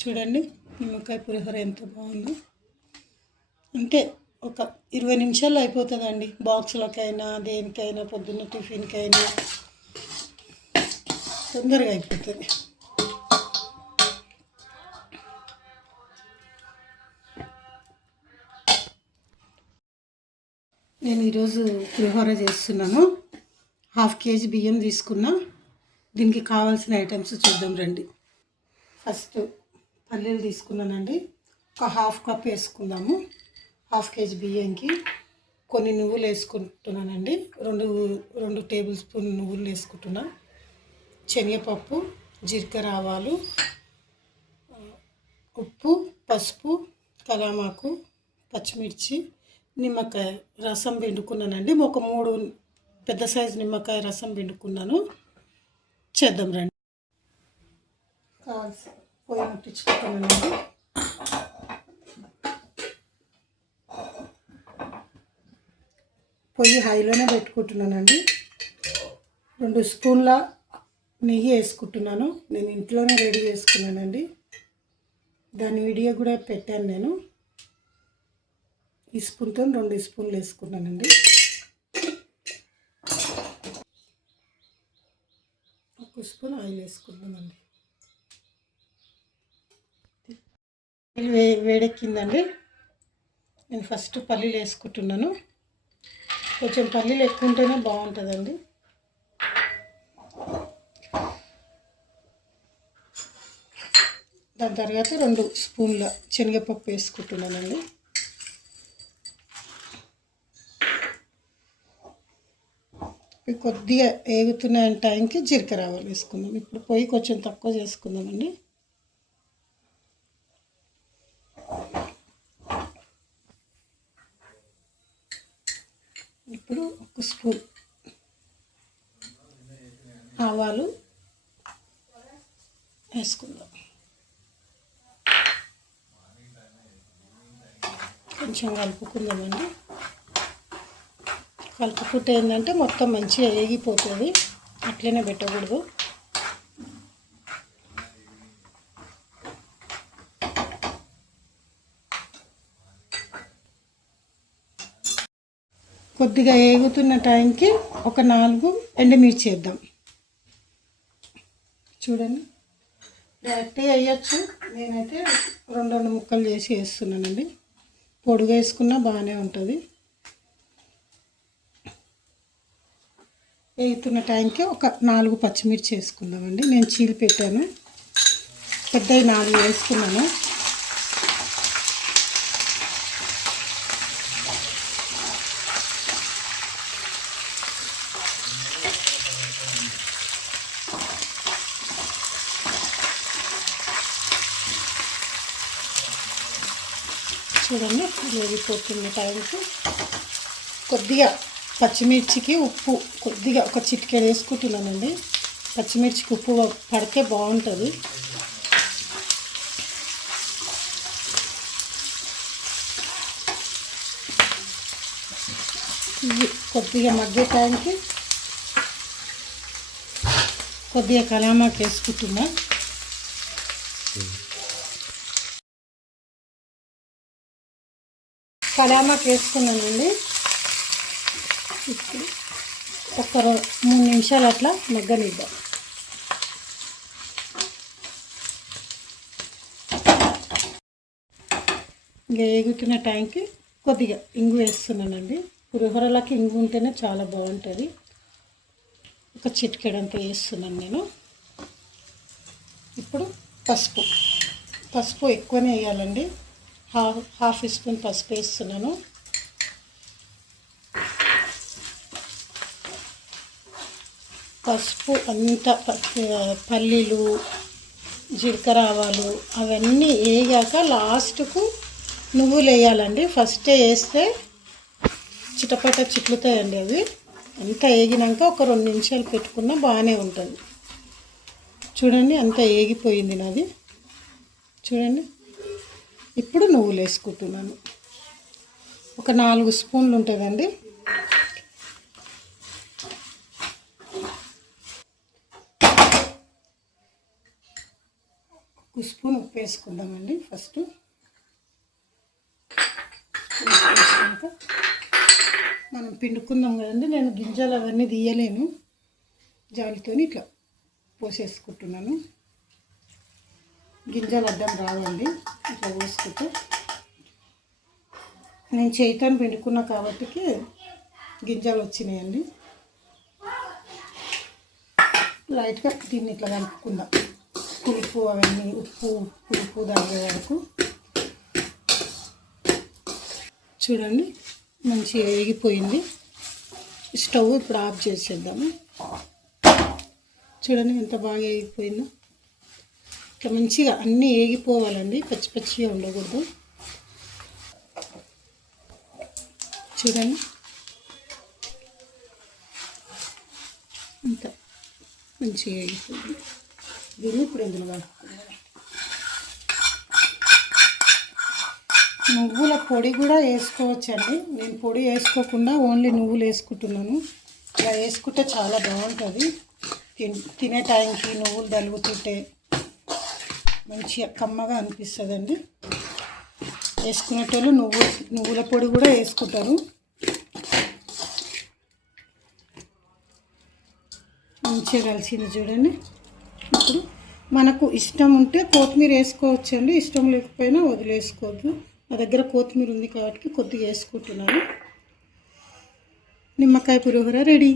చూడండి నిమ్మకాయ పులిహోర ఎంత బాగుందో. అంటే ఒక ఇరవై నిమిషాల్లో అయిపోతుందండి. బాక్సులకైనా దేనికైనా పొద్దున్న టిఫిన్కైనా. తొందరగా అయిపోతుంది. నేను ఈరోజు పులిహోర చేస్తున్నాను. హాఫ్ కేజీ బియ్యం తీసుకున్నా. దీనికి కావాల్సిన ఐటమ్స్ చూద్దాం రండి. ఫస్ట్ పల్లీలు తీసుకున్నానండి. ఒక హాఫ్ కప్ వేసుకుందాము. హాఫ్ కేజీ బియ్యంకి కొన్ని నువ్వులు వేసుకుంటున్నానండి. రెండు రెండు టేబుల్ స్పూన్ నువ్వులు వేసుకుంటున్నా. శనగపప్పు జీలకర్ర ఆవాలు ఉప్పు పసుపు కలామాకు పచ్చిమిర్చి నిమ్మకాయ రసం పిండుకున్నానండి. ఒక మూడు పెద్ద సైజు నిమ్మకాయ రసం పిండుకున్నాను. చేద్దాం రండి. కావాల్సి పొయ్యి ముట్టించుకుంటానండి పొయ్యి హైలోనే పెట్టుకుంటున్నానండి. రెండు స్పూన్ల నెయ్యి వేసుకుంటున్నాను. నేను ఇంట్లోనే రెడీ చేసుకున్నానండి. దాని వీడియో కూడా పెట్టాను నేను. ఈ స్పూన్తో రెండు స్పూన్లు వేసుకున్నానండి ఒక స్పూన్ ఆయిల్ వేసుకున్నానండి వే వేడెక్కిందండి. నేను ఫస్ట్ పల్లీలు వేసుకుంటున్నాను. కొంచెం పల్లీలు ఎక్కువ ఉంటేనే బాగుంటుందండి. దాని తర్వాత రెండు స్పూన్ల శనగపప్పు వేసుకుంటున్నానండి. ఇవి కొద్దిగా వేగుతున్న టైంకి జీలకర్ర ఆవాలు వేసుకుందాం. ఇప్పుడు పొయ్యి కొంచెం తక్కువ చేసుకుందామండి. ఇప్పుడు ఒక స్పూన్ ఆవాలు వేసుకుందాం. కొంచెం కలుపుకుందామండి. కలుపుకుంటే ఏంటంటే మొత్తం మంచిగా వేగిపోతుంది. అట్లనే పెట్టకూడదు. కొద్దిగా వేగుతున్న టైంకి ఒక నాలుగు ఎండుమిర్చి వేద్దాం. చూడండి. డైరెక్ట్గా వేయచ్చు. నేనైతే రెండు రెండు ముక్కలు చేసి వేస్తున్నానండి. పొడుగు వేసుకున్నా బాగానే ఉంటుంది. వేగుతున్న టైంకి ఒక నాలుగు పచ్చిమిర్చి వేసుకుందామండి. నేను చీలి పెట్టాను పెద్దవి నాలుగు వేసుకున్నాను. చూడండి. వేగిపోతున్న టైంకి కొద్దిగా పచ్చిమిర్చికి ఉప్పు కొద్దిగా ఒక చిటికెడు వేసుకుంటున్నానండి. పచ్చిమిర్చికి ఉప్పు పడితే బాగుంటుంది. ఇవి కొద్దిగా మగ్గే టైంకి కొద్దిగా కలామాకు వేసుకుంటున్నాను కలామాకు వేసుకున్నానండి. ఇప్పుడు ఒక మూడు నిమిషాలు అట్లా మగ్గనిద్దాం. ఇంకా వేగుతున్న టైంకి కొద్దిగా ఇంగు వేస్తున్నానండి. పులిహోరలకి ఇంగు ఉంటేనే చాలా బాగుంటుంది. ఒక చిటికెడంత వేస్తున్నాను నేను. ఇప్పుడు పసుపు. పసుపు ఎక్కువనే వేయాలండి. హాఫ్ హాఫ్ స్పూన్ పసుపు వేస్తున్నాను. పసుపు అంత పల్లీలు జీలకర్ర ఆవాలు అవన్నీ వేయాక లాస్ట్కు నువ్వులు వేయాలండి. ఫస్టే వేస్తే చిటపట చిట్లుతాయండి అవి. అంతా వేగినాక ఒక రెండు నిమిషాలు పెట్టుకున్నా బాగానే ఉంటుంది. చూడండి అంతా వేగిపోయింది నాది. చూడండి. ఇప్పుడు నువ్వులు వేసుకుంటున్నాను ఒక నాలుగు స్పూన్లు ఉంటుందండి. ఒక స్పూన్ ఉప్పు వేసుకుందామండి ఫస్ట్. మనం పిండుకుందాం కదండి. నేను గింజలు అవన్నీ తీయలేను. జాలితోని ఇట్లా పోసేసుకుంటున్నాను. గింజలు అడ్డం రావండి ఇట్లా పోసుకుంటే. నేను చేయితాను పిండుకున్నా కాబట్టి గింజలు వచ్చినాయండి. లైట్గా దీన్ని ఇట్లా కలుపుకుందాం. పులుపు అవన్నీ ఉప్పు పులుపు దాగే వరకు. చూడండి మంచిగా వేగిపోయింది. స్టవ్ ఇప్పుడు ఆఫ్ చేసేద్దాము. చూడండి ఎంత బాగా వేగిపోయిందో. ఇట్లా మంచిగా అన్నీ వేగిపోవాలండి పచ్చి పచ్చిగా ఉండకూడదు. చూడండి. అంత మంచిగా వేగిపోయింది దీన్ని ఇప్పుడు ఇందులో కలుపుకుందాం నువ్వుల పొడి కూడా వేసుకోవచ్చండి. నేను పొడి వేసుకోకుండా ఓన్లీ నువ్వులు వేసుకుంటున్నాను. ఇలా వేసుకుంటే చాలా బాగుంటుంది. తిన్ తినే టైంకి నువ్వులు తలుగుతుంటే మంచిగా కమ్మగా అనిపిస్తుందండి. వేసుకునేటోళ్ళు నువ్వు నువ్వుల పొడి కూడా వేసుకుంటారు. మంచిగా కలిసింది చూడండి. ఇప్పుడు మనకు ఇష్టం ఉంటే కొత్తిమీర వేసుకోవచ్చండి. ఇష్టం లేకపోయినా వదిలేసుకోవద్దు. నా దగ్గర కొత్తిమీర ఉంది కాబట్టి కొద్దిగా వేసుకుంటున్నాను. నిమ్మకాయ పులిహోర రెడీ.